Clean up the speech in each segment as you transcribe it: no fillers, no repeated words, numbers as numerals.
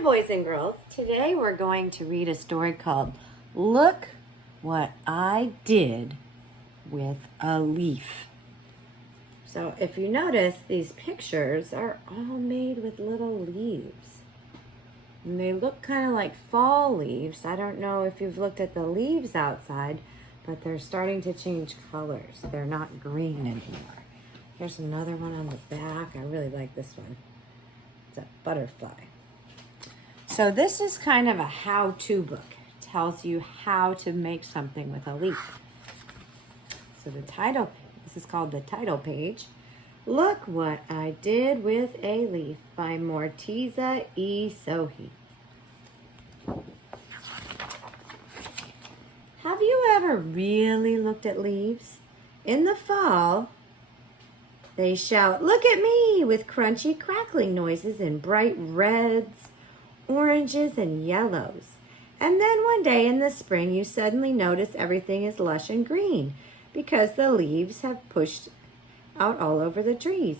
Hi, boys and girls. Today we're going to read a story called Look What I Did with a Leaf. So if you notice, these pictures are all made with little leaves. And they look kind of like fall leaves. I don't know if you've looked at the leaves outside, but they're starting to change colors. They're not green anymore. Here's another one on the back. I really like this one. It's a butterfly. So this is kind of a how-to book. It tells you how to make something with a leaf. So the title, this is called the title page. Look What I Did with a Leaf by Morteza E. Sohi. Have you ever really looked at leaves? In the fall, they shout, "Look at me," with crunchy crackling noises in bright reds, oranges, and yellows. And then one day in the spring, you suddenly notice everything is lush and green because the leaves have pushed out all over the trees.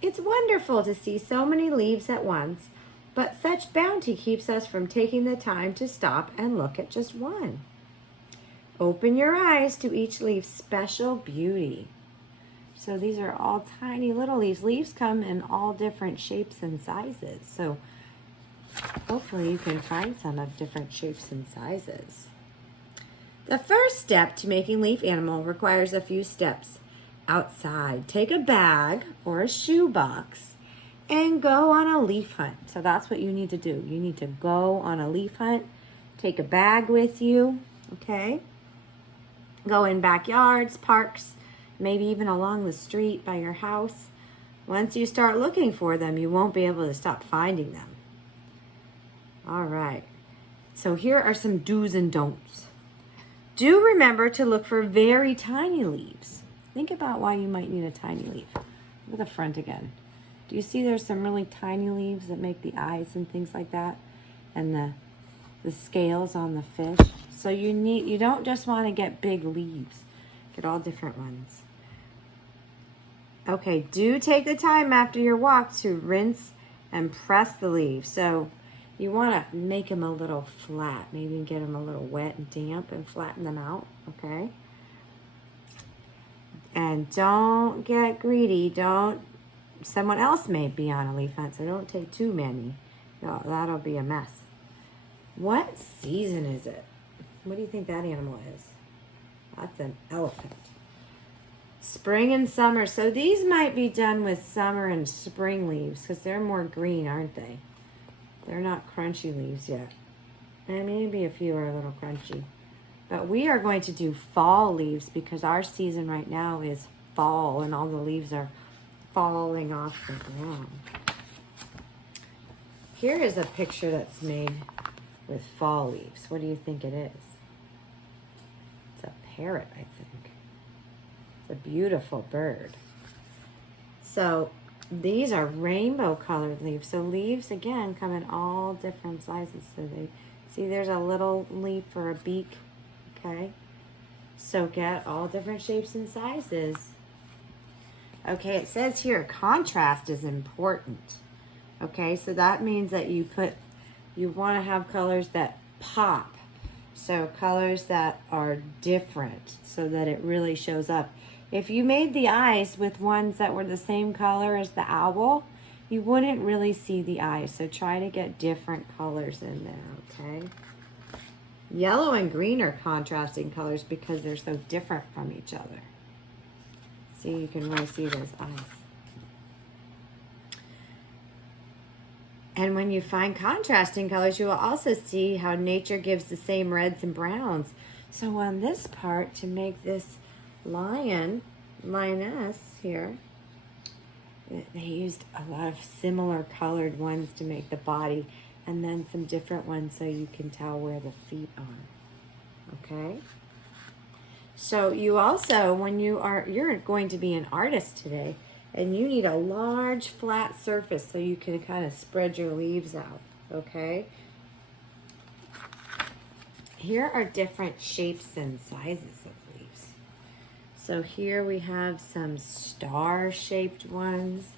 It's wonderful to see so many leaves at once, but such bounty keeps us from taking the time to stop and look at just one. Open your eyes to each leaf's special beauty. So these are all tiny little leaves. Leaves come in all different shapes and sizes. So hopefully you can find some of different shapes and sizes. The first step to making leaf animal requires a few steps. Outside, take a bag or a shoe box and go on a leaf hunt. So that's what you need to do. You need to go on a leaf hunt. Take a bag with you, okay? Go in backyards, parks, maybe even along the street by your house. Once you start looking for them, you won't be able to stop finding them. All right, so here are some do's and don'ts. Do remember to look for very tiny leaves. Think about why you might need a tiny leaf. Look at the front again. Do you see there's some really tiny leaves that make the eyes and things like that? And the scales on the fish. So you don't just want to get big leaves. Get all different ones. Okay, do take the time after your walk to rinse and press the leaves. So you want to make them a little flat. Maybe get them a little wet and damp and flatten them out, okay? And don't get greedy. Someone else may be on a leaf hunt, so don't take too many. No, that'll be a mess. What season is it? What do you think that animal is? That's an elephant. Spring and summer. So these might be done with summer and spring leaves because they're more green, aren't they? They're not crunchy leaves yet. And maybe a few are a little crunchy. But we are going to do fall leaves because our season right now is fall and all the leaves are falling off the ground. Here is a picture that's made with fall leaves. What do you think it is? It's a parrot, I think. It's a beautiful bird. So these are rainbow colored leaves. So leaves, again, come in all different sizes. So see there's a little leaf for a beak. Okay, so get all different shapes and sizes. Okay, it says here contrast is important. Okay, so that means that you want to have colors that pop. So colors that are different so that it really shows up. If you made the eyes with ones that were the same color as the owl, you wouldn't really see the eyes. So try to get different colors in there, okay? Yellow and green are contrasting colors because they're so different from each other. See, you can really see those eyes. And when you find contrasting colors, you will also see how nature gives the same reds and browns. So on this part, to make this lioness here, they used a lot of similar colored ones to make the body, and then some different ones so you can tell where the feet are, okay? So you also, when you're going to be an artist today, and you need a large flat surface so you can kind of spread your leaves out, okay? Here are different shapes and sizes of leaves. So here we have some star-shaped ones.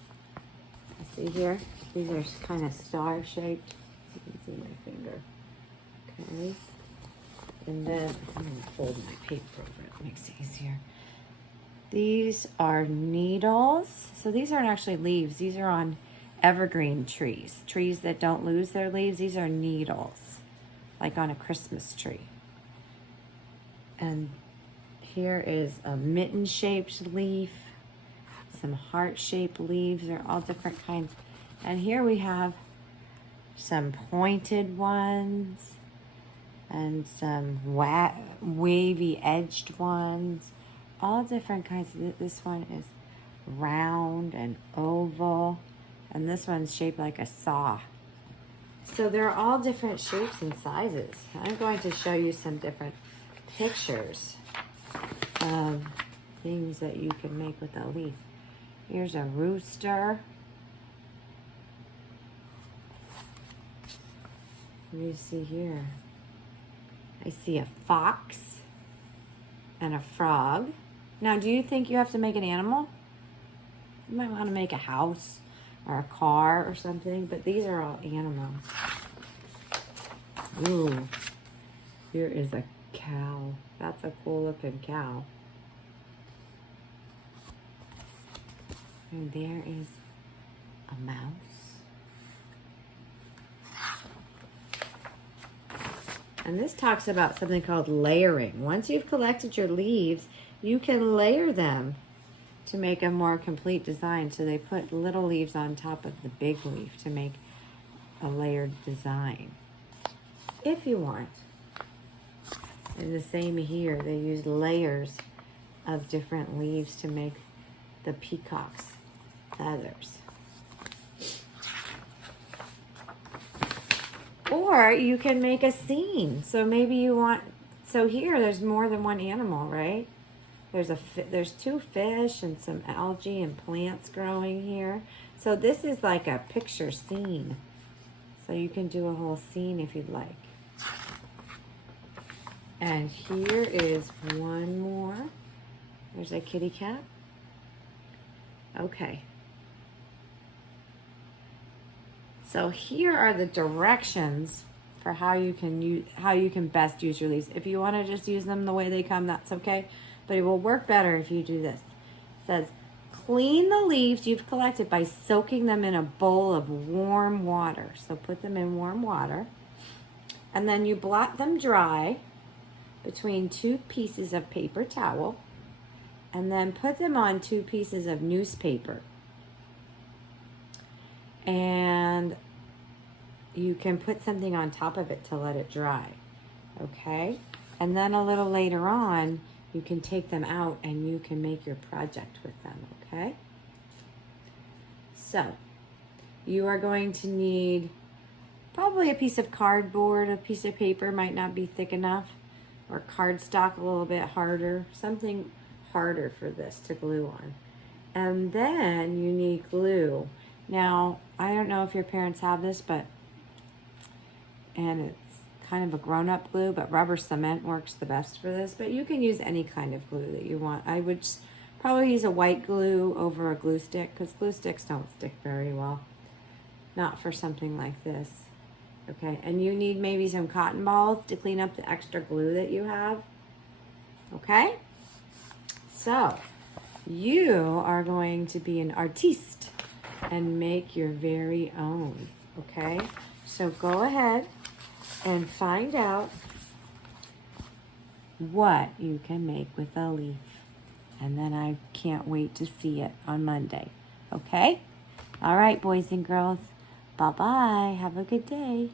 See here? These are kind of star-shaped. You can see my finger. Okay. And then I'm going to fold my paper over. It makes it easier. These are needles. So these aren't actually leaves. These are on evergreen trees. Trees that don't lose their leaves. These are needles, like on a Christmas tree. And here is a mitten-shaped leaf. Some heart-shaped leaves. They're all different kinds. And here we have some pointed ones and some wavy edged ones. All different kinds. This one is round and oval, and this one's shaped like a saw. So they're all different shapes and sizes. I'm going to show you some different pictures of things that you can make with a leaf. Here's a rooster. What do you see here? I see a fox and a frog. Now, do you think you have to make an animal? You might want to make a house or a car or something, but these are all animals. Ooh, here is a cow. That's a cool looking cow. And there is a mouse. And this talks about something called layering. Once you've collected your leaves, you can layer them to make a more complete design. So they put little leaves on top of the big leaf to make a layered design, if you want. And the same here, they use layers of different leaves to make the peacock's feathers. Or you can make a scene. So maybe you want, so here there's more than one animal, right? There's two fish and some algae and plants growing here. So this is like a picture scene. So you can do a whole scene if you'd like. And here is one more. There's a kitty cat. Okay. So here are the directions for how you can best use your leaves. If you want to just use them the way they come, that's okay. But it will work better if you do this. It says, clean the leaves you've collected by soaking them in a bowl of warm water. So put them in warm water. And then you blot them dry between 2 pieces of paper towel. And then put them on 2 pieces of newspaper. And you can put something on top of it to let it dry. Okay? And then a little later on, you can take them out and you can make your project with them, okay? So, you are going to need probably a piece of cardboard, a piece of paper might not be thick enough, or cardstock a little bit harder, something harder for this to glue on. And then you need glue. Now, I don't know if your parents have this, and it's kind of a grown-up glue, but rubber cement works the best for this. But you can use any kind of glue that you want. I would probably use a white glue over a glue stick, because glue sticks don't stick very well. Not for something like this. Okay, and you need maybe some cotton balls to clean up the extra glue that you have. Okay? So, you are going to be an artiste and make your very own. Okay? So go ahead and find out what you can make with a leaf. And then I can't wait to see it on Monday. Okay? All right, boys and girls. Bye-bye. Have a good day.